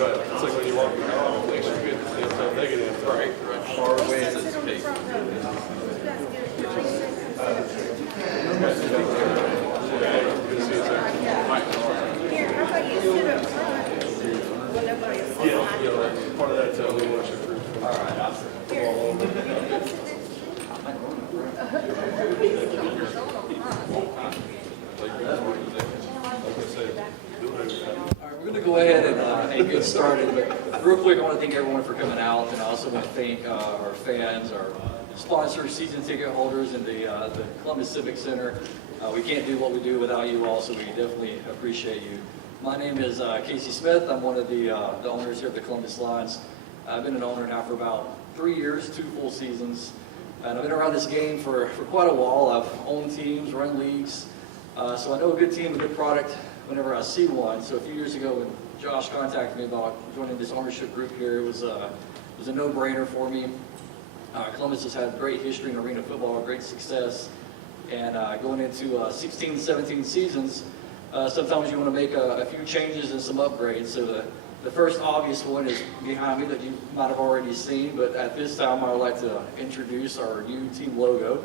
It's like when you walk around, it makes you good, it's negative. Right. Far away as it's big. Part of that we want you to. All right. We're going to go ahead and get started, but real quick, I want to thank everyone for coming out, and I also want to thank our fans, our sponsors, season ticket holders, and the Columbus Civic Center. We can't do what we do without you all, so we definitely appreciate you. My name is Casey Smith. I'm one of the owners here at the Columbus Lions. I've been an owner now for about 3 years, 2 full seasons, and I've been around this game for quite a while. I've owned teams, run leagues, so I know a good team, a good product whenever I see one. So a few years ago when Josh contacted me about joining this ownership group here, it was a no-brainer for me. Columbus has had great history in arena football, great success, and going into 16, 17 seasons, sometimes you want to make a few changes and some upgrades. So the first obvious one is behind me that you might have already seen, but at this time I would like to introduce our new team logo.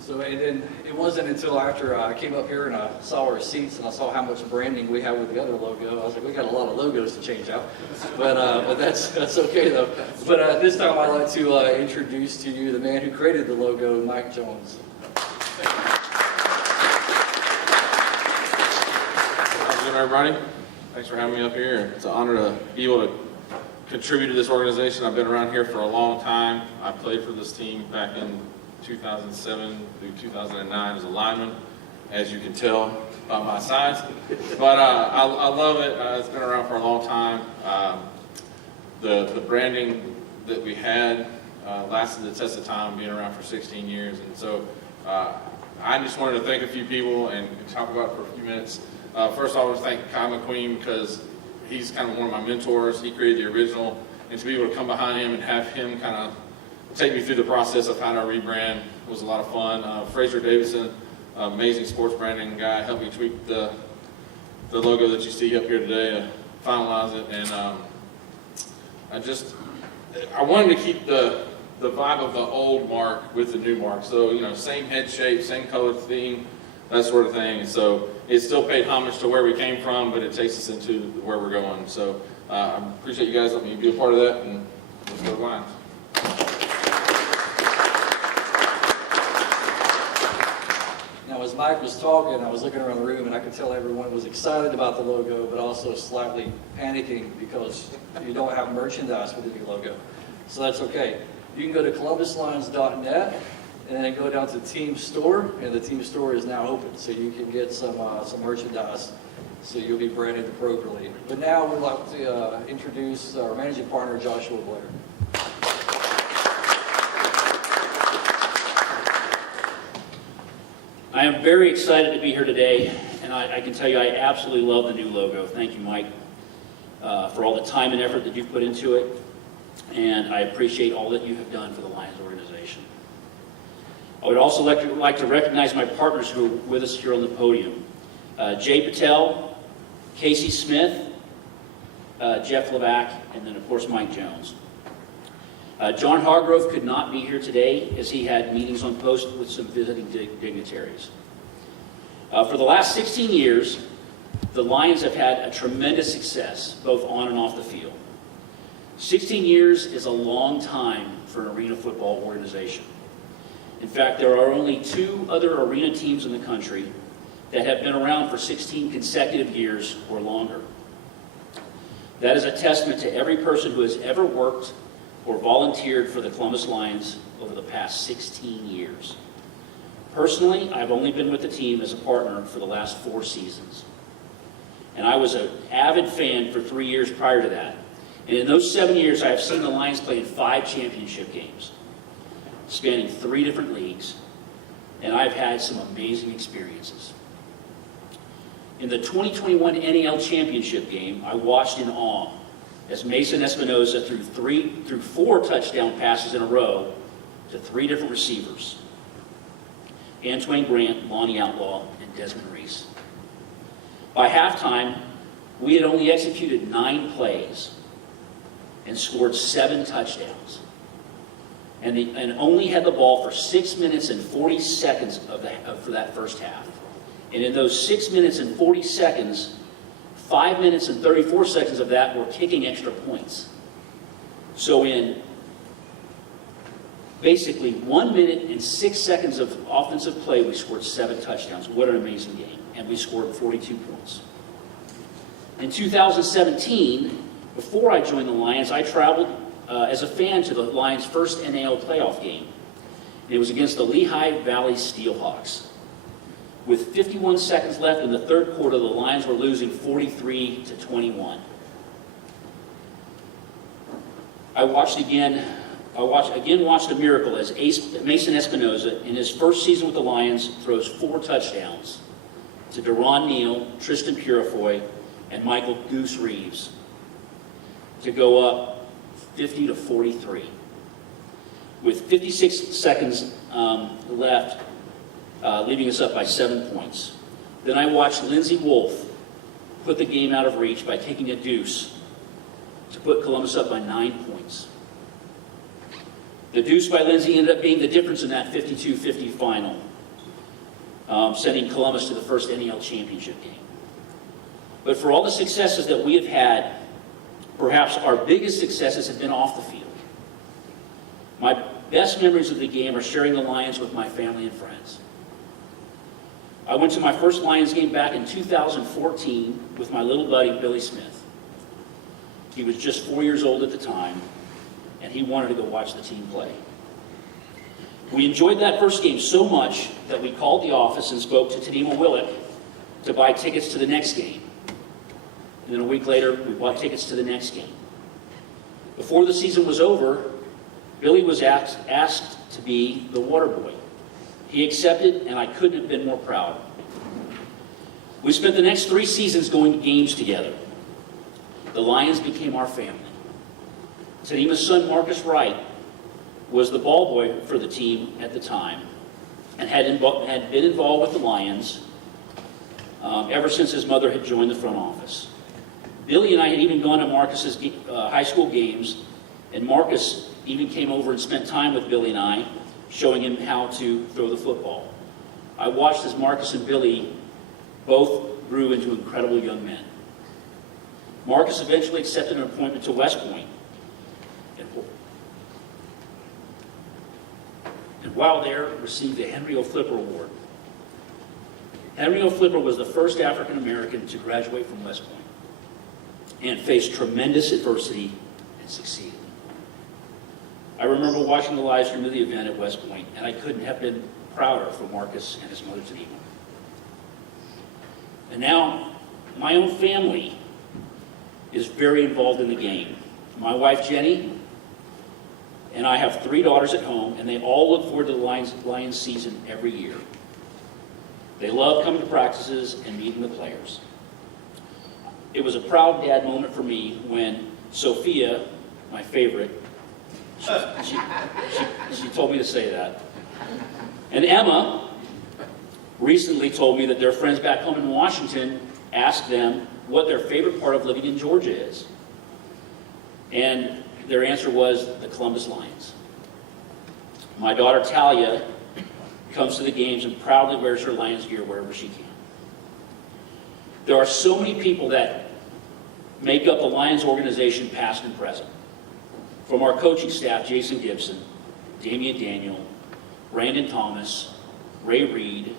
So, and then it wasn't until after I came up here and I saw our seats and I saw how much branding we have with the other logo, I was like, we got a lot of logos to change out. But that's okay though. But this time I'd like to introduce to you the man who created the logo, Mike Jones. How's it going, everybody? Thanks for having me up here. It's an honor to be able to contribute to this organization. I've been around here for a long time. I played for this team back in 2007 through 2009 as a lineman, as you can tell by my size. But I love it. It's been around for a long time. The branding that we had lasted the test of time, being around for 16 years. And so I just wanted to thank a few people and talk about it for a few minutes. First, I want to thank Kyle McQueen because he's kind of one of my mentors. He created the original, and to be able to come behind him and have him kind of take me through the process of how to rebrand was a lot of fun. Fraser Davison, amazing sports branding guy, helped me tweak the logo that you see up here today to finalize it. And I wanted to keep the vibe of the old mark with the new mark. So, you know, same head shape, same color theme, that sort of thing. And so it still paid homage to where we came from, but it takes us into where we're going. So I appreciate you guys letting me be a part of that, and let's go Lions. As Mike was talking, I was looking around the room and I could tell everyone was excited about the logo, but also slightly panicking because you don't have merchandise with the new logo. So that's okay. You can go to columbuslions.net and then go down to Team Store, and the Team Store is now open, so you can get some merchandise, so you'll be branded appropriately. But now we'd like to introduce our managing partner, Joshua Blair. I am very excited to be here today, and I can tell you I absolutely love the new logo. Thank you, Mike, for all the time and effort that you've put into it, and I appreciate all that you have done for the Lions organization. I would also like to recognize my partners who are with us here on the podium. Jay Patel, Casey Smith, Jeff Levac, and then of course Mike Jones. John Hargrove could not be here today as he had meetings on post with some visiting dignitaries. For the last 16 years, the Lions have had a tremendous success, both on and off the field. 16 years is a long time for an arena football organization. In fact, there are only 2 other arena teams in the country that have been around for 16 consecutive years or longer. That is a testament to every person who has ever worked, or volunteered for the Columbus Lions over the past 16 years. Personally, I've only been with the team as a partner for the last 4 seasons. And I was an avid fan for 3 years prior to that. And in those 7 years, I have seen the Lions play in 5 championship games, spanning 3 different leagues, and I've had some amazing experiences. In the 2021 NAL championship game, I watched in awe as Mason Espinoza threw 4 touchdown passes in a row to 3 different receivers: Antoine Grant, Lonnie Outlaw, and Desmond Reese. By halftime, we had only executed 9 plays and scored 7 touchdowns, and only had the ball for 6 minutes and 40 seconds for that first half. And in those 6 minutes and 40 seconds, 5 minutes and 34 seconds of that were kicking extra points. So in basically 1 minute and 6 seconds of offensive play, we scored 7 touchdowns. What an amazing game. And we scored 42 points. In 2017, before I joined the Lions, I traveled as a fan to the Lions' first NAL playoff game. It was against the Lehigh Valley Steelhawks. With 51 seconds left in the third quarter, the Lions were losing 43-21. I watched a miracle as Mason Espinoza, in his first season with the Lions, throws 4 touchdowns to Deron Neal, Tristan Purifoy, and Michael Goose Reeves to go up 50-43. With 56 seconds left, leaving us up by 7 points. Then I watched Lindsey Wolf put the game out of reach by taking a deuce to put Columbus up by 9 points. The deuce by Lindsey ended up being the difference in that 52-50 final, sending Columbus to the first NAL championship game. But for all the successes that we have had, perhaps our biggest successes have been off the field. My best memories of the game are sharing the Lions with my family and friends. I went to my first Lions game back in 2014 with my little buddy, Billy Smith. He was just 4 years old at the time, and he wanted to go watch the team play. We enjoyed that first game so much that we called the office and spoke to Tanima Willick to buy tickets to the next game. And then a week later, we bought tickets to the next game. Before the season was over, Billy was asked to be the water boy. He accepted, and I couldn't have been more proud. We spent the next 3 seasons going to games together. The Lions became our family. Tanima's son, Marcus Wright, was the ball boy for the team at the time and had been involved with the Lions ever since his mother had joined the front office. Billy and I had even gone to Marcus's high school games, and Marcus even came over and spent time with Billy and I, showing him how to throw the football. I watched as Marcus and Billy both grew into incredible young men. Marcus eventually accepted an appointment to West Point, and while there, received the Henry O. Flipper Award. Henry O. Flipper was the first African American to graduate from West Point and faced tremendous adversity and succeeded. I remember watching the live stream of the event at West Point, and I couldn't have been prouder for Marcus and his mother, Tanima. And now, my own family is very involved in the game. My wife, Jenny, and I have 3 daughters at home, and they all look forward to the Lions season every year. They love coming to practices and meeting the players. It was a proud dad moment for me when Sophia, my favorite, she told me to say that. And Emma recently told me that their friends back home in Washington asked them what their favorite part of living in Georgia is. And their answer was the Columbus Lions. My daughter Talia comes to the games and proudly wears her Lions gear wherever she can. There are so many people that make up the Lions organization, past and present. From our coaching staff, Jason Gibson, Damian Daniel, Brandon Thomas, Ray Reed,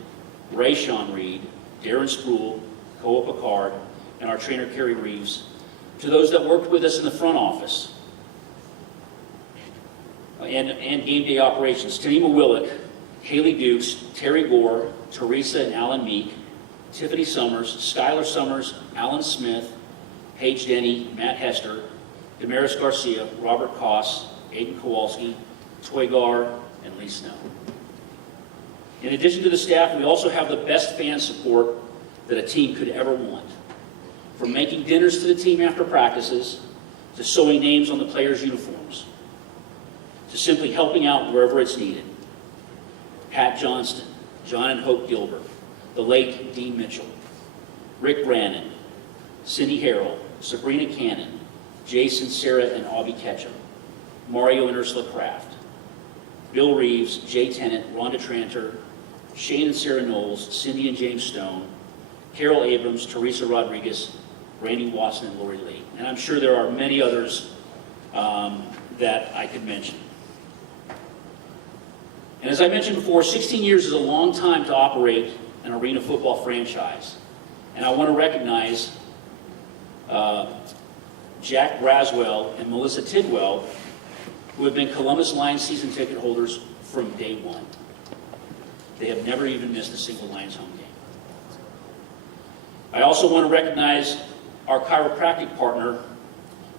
Ray Sean Reed, Darren Sproul, Koa Picard, and our trainer, Kerry Reeves, to those that worked with us in the front office, and game day operations, Tanima Willick, Haley Dukes, Terry Gore, Teresa and Alan Meek, Tiffany Summers, Skylar Summers, Alan Smith, Paige Denny, Matt Hester, Damaris Garcia, Robert Koss, Aiden Kowalski, Toygar, and Lee Snow. In addition to the staff, we also have the best fan support that a team could ever want. From making dinners to the team after practices, to sewing names on the players' uniforms, to simply helping out wherever it's needed. Pat Johnston, John and Hope Gilbert, the late Dean Mitchell, Rick Brannon, Cindy Harrell, Sabrina Cannon, Jason, Sarah, and Aubie Ketchum, Mario and Ursula Kraft, Bill Reeves, Jay Tennant, Rhonda Tranter, Shane and Sarah Knowles, Cindy and James Stone, Carol Abrams, Teresa Rodriguez, Randy Watson, and Lori Lee. And I'm sure there are many others that I could mention. And as I mentioned before, 16 years is a long time to operate an arena football franchise. And I want to recognize Jack Braswell and Melissa Tidwell, who have been Columbus Lions season ticket holders from day one. They have never even missed a single Lions home game. I also want to recognize our chiropractic partner,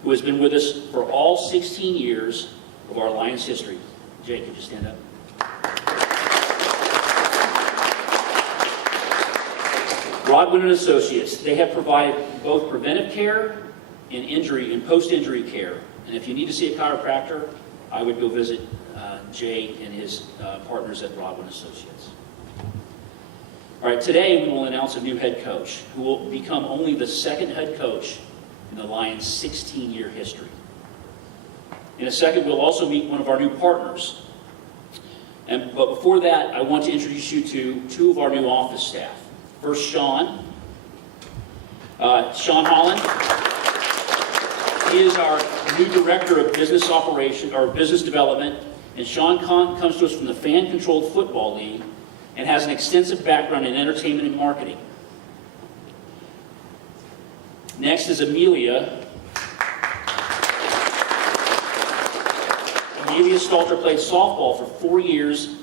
who has been with us for all 16 years of our Lions history. Jay, could you stand up? Rodwin and Associates. They have provided both preventive care and injury and post-injury care. And if you need to see a chiropractor, I would go visit Jay and his partners at Rodwin Associates. All right, today we will announce a new head coach who will become only the second head coach in the Lions' 16-year history. In a second, we'll also meet one of our new partners. But before that, I want to introduce you to two of our new office staff. First, Sean Holland. He is our new director of business operation or business development, and Sean comes to us from the Fan Controlled Football League and has an extensive background in entertainment and marketing. Next is Amelia. Amelia Stalter played softball for 4 years,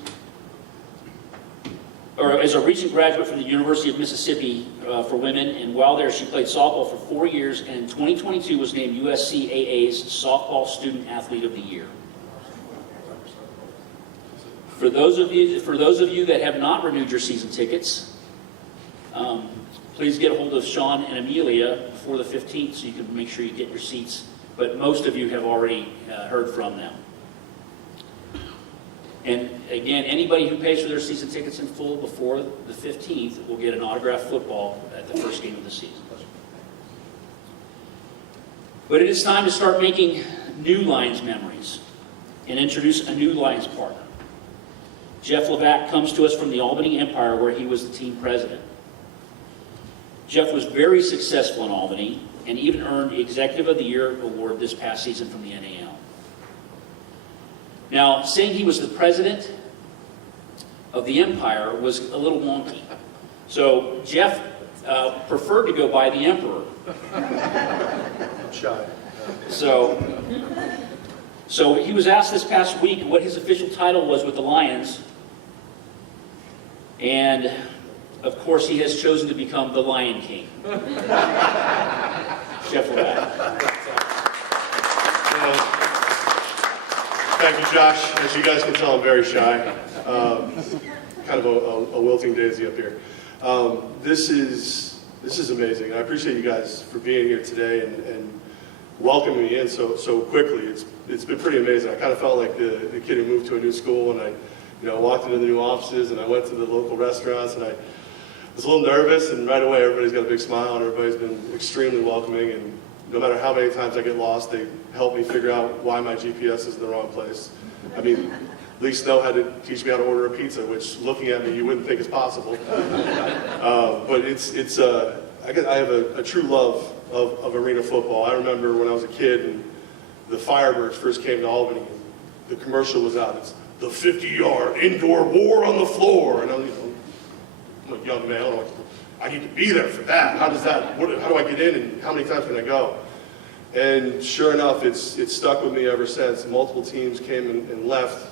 or as a recent graduate from the University of Mississippi for women, and while there she played softball for 4 years, and in 2022 was named USCAA's Softball Student Athlete of the Year. For those of you that have not renewed your season tickets, please get a hold of Sean and Amelia before the 15th so you can make sure you get your seats. But most of you have already heard from them. And again, anybody who pays for their season tickets in full before the 15th will get an autographed football at the first game of the season. But it is time to start making new Lions memories and introduce a new Lions partner. Jeff Levac comes to us from the Albany Empire, where he was the team president. Jeff was very successful in Albany and even earned the Executive of the Year award this past season from the NAL. Now, saying he was the president of the Empire was a little wonky. So Jeff preferred to go by the Emperor. I'm shy. So he was asked this past week what his official title was with the Lions. And, of course, he has chosen to become the Lion King. Jeff Levac. Thank you, Josh. As you guys can tell, I'm very shy. Kind of a wilting daisy up here. This is amazing. I appreciate you guys for being here today and welcoming me in so quickly. It's been pretty amazing. I kind of felt like the kid who moved to a new school, and I walked into the new offices, and I went to the local restaurants, and I was a little nervous, and right away everybody's got a big smile, and everybody's been extremely welcoming, and no matter how many times I get lost, they help me figure out why my GPS is in the wrong place. I mean, Lee Snow had to teach me how to order a pizza, which, looking at me, you wouldn't think is possible. But I have a true love of arena football. I remember when I was a kid and the Firebirds first came to Albany, and the commercial was out. It's the 50-yard indoor war on the floor. And I'm a young male. I need to be there for that. How do I get in, and how many times can I go? And sure enough, it's stuck with me ever since. Multiple teams came and left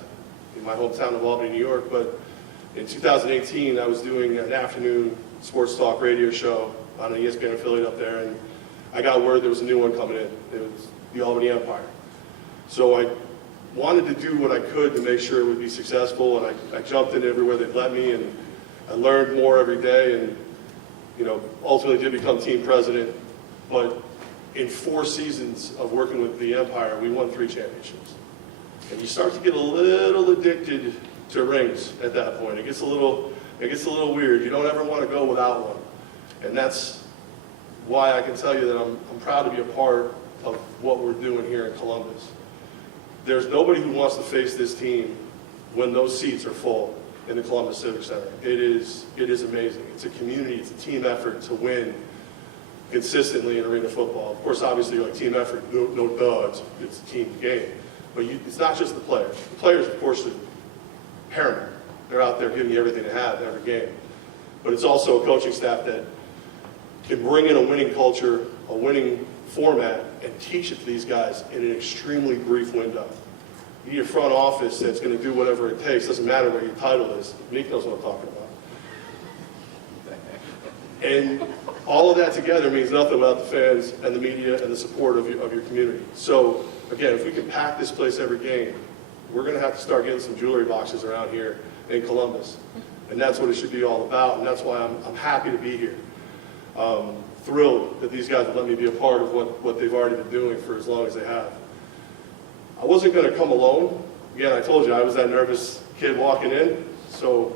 in my hometown of Albany, New York, but in 2018, I was doing an afternoon sports talk radio show on an ESPN affiliate up there, and I got word there was a new one coming in. It was the Albany Empire. So I wanted to do what I could to make sure it would be successful, and I jumped in everywhere they'd let me, and I learned more every day, and ultimately did become team president. But in 4 seasons of working with the Empire, we won 3 championships. And you start to get a little addicted to rings at that point. It gets a little weird. You don't ever want to go without one. And that's why I can tell you that I'm proud to be a part of what we're doing here in Columbus. There's nobody who wants to face this team when those seats are full in the Columbus Civic Center. It is amazing. It's a community, it's a team effort to win consistently in arena football. Of course, obviously, like team effort, no duh, it's a team game. But it's not just the players. The players, of course, are paramount. They're out there giving you everything they have every game. But it's also a coaching staff that can bring in a winning culture, a winning format, and teach it to these guys in an extremely brief window. You need a front office that's going to do whatever it takes. Doesn't matter what your title is. Meek knows what I'm talking about. And all of that together means nothing without the fans and the media and the support of your community. So, again, if we can pack this place every game, we're going to have to start getting some jewelry boxes around here in Columbus. And that's what it should be all about, and that's why I'm happy to be here. Thrilled that these guys have let me be a part of what they've already been doing for as long as they have. I wasn't going to come alone. Again, I told you I was that nervous kid walking in. So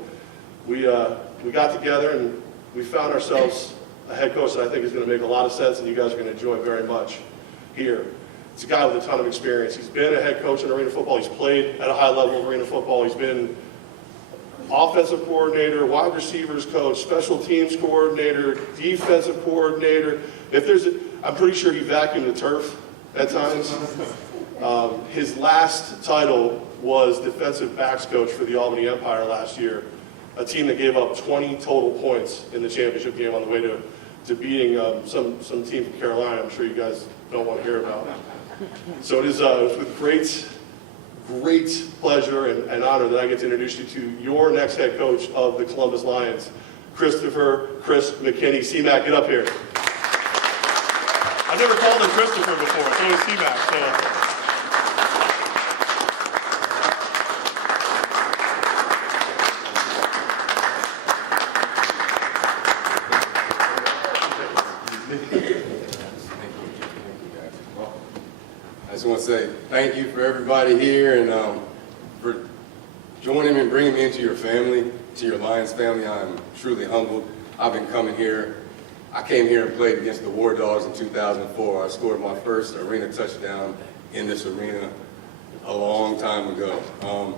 we got together and we found ourselves a head coach that I think is going to make a lot of sense and you guys are going to enjoy very much here. It's a guy with a ton of experience. He's been a head coach in arena football. He's played at a high level of arena football. He's been offensive coordinator, wide receivers coach, special teams coordinator, defensive coordinator. I'm pretty sure he vacuumed the turf at times. His last title was defensive backs coach for the Albany Empire last year, a team that gave up 20 total points in the championship game on the way to beating some team from Carolina I'm sure you guys don't want to hear about. So it is with great pleasure and honor that I get to introduce you to your next head coach of the Columbus Lions, Chris McKinney. C-Mac, get up here. I've never called him Christopher before, it's always C-Mac. So. I just want to say thank you for everybody here and for joining me and bringing me into your family, to your Lions family. I am truly humbled. I've been coming here. I came here and played against the War Dogs in 2004. I scored my first arena touchdown in this arena a long time ago.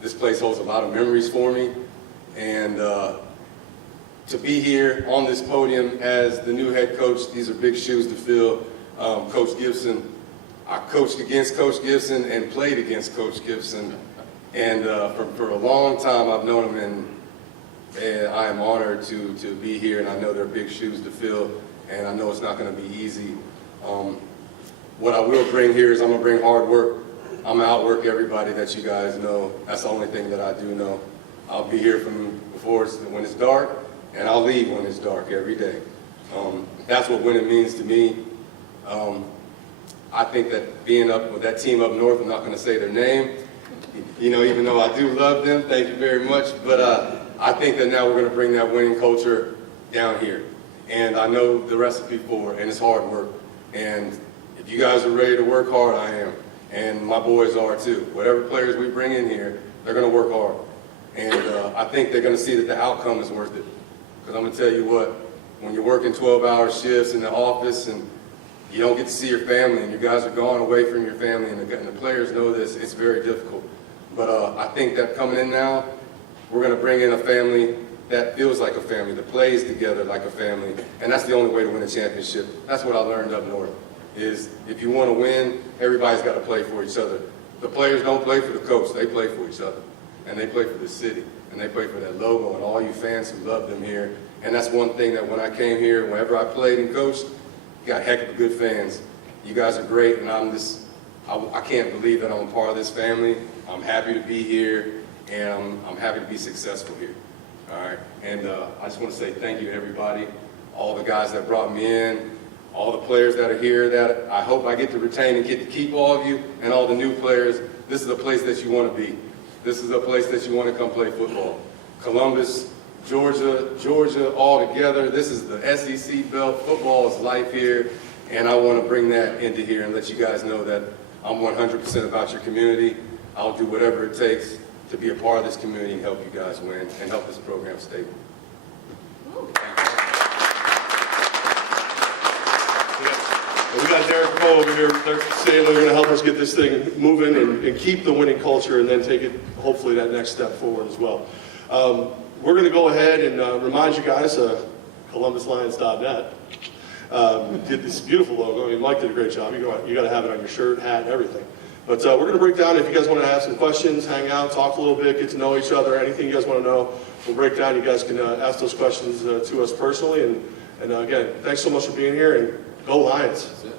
This place holds a lot of memories for me, and to be here on this podium as the new head coach, these are big shoes to fill. Coach Gibson, I coached against Coach Gibson and played against Coach Gibson, and for a long time I've known him, and I am honored to be here, and I know they're big shoes to fill, and I know it's not going to be easy. What I will bring here is I'm going to bring hard work. I'm going to outwork everybody that you guys know. That's the only thing that I do know. I'll be here from when it's dark, and I'll leave when it's dark every day. That's what winning means to me. I think that being up with that team up north, I'm not going to say their name, even though I do love them, thank you very much, but I think that now we're going to bring that winning culture down here. And I know the recipe for it, and it's hard work. And if you guys are ready to work hard, I am. And my boys are too. Whatever players we bring in here, they're going to work hard. And I think they're going to see that the outcome is worth it. Because I'm going to tell you what, when you're working 12-hour shifts in the office and you don't get to see your family and you guys are gone away from your family and the players know this, it's very difficult. But I think that coming in now, we're going to bring in a family that feels like a family, that plays together like a family, and that's the only way to win a championship. That's what I learned up north, is if you want to win, everybody's got to play for each other. The players don't play for the coach, they play for each other, and they play for the city, and they play for that logo and all you fans who love them here. And that's one thing that when I came here, whenever I played and coached, got a heck of good fans. You guys are great, and I can't believe that I'm a part of this family. I'm happy to be here, and I'm happy to be successful here. All right, and I just want to say thank you to everybody, all the guys that brought me in, all the players that are here that I hope I get to retain and get to keep all of you, and all the new players. This is a place that you want to be. This is a place that you want to come play football. Columbus, Georgia, all together. This is the SEC belt. Football is life here, and I want to bring that into here and let you guys know that I'm 100% about your community. I'll do whatever it takes to be a part of this community and help you guys win and help this program stay. We got Derek Poe over here. They're saying they're going to help us get this thing moving and keep the winning culture and then take it, hopefully, that next step forward as well. We're going to go ahead and remind you guys, ColumbusLions.net did this beautiful logo. I mean, Mike did a great job. You got to have it on your shirt, hat, everything. But we're going to break down, if you guys want to ask some questions, hang out, talk a little bit, get to know each other, anything you guys want to know, we'll break down. You guys can ask those questions to us personally. And again, thanks so much for being here, and go Lions. That's it.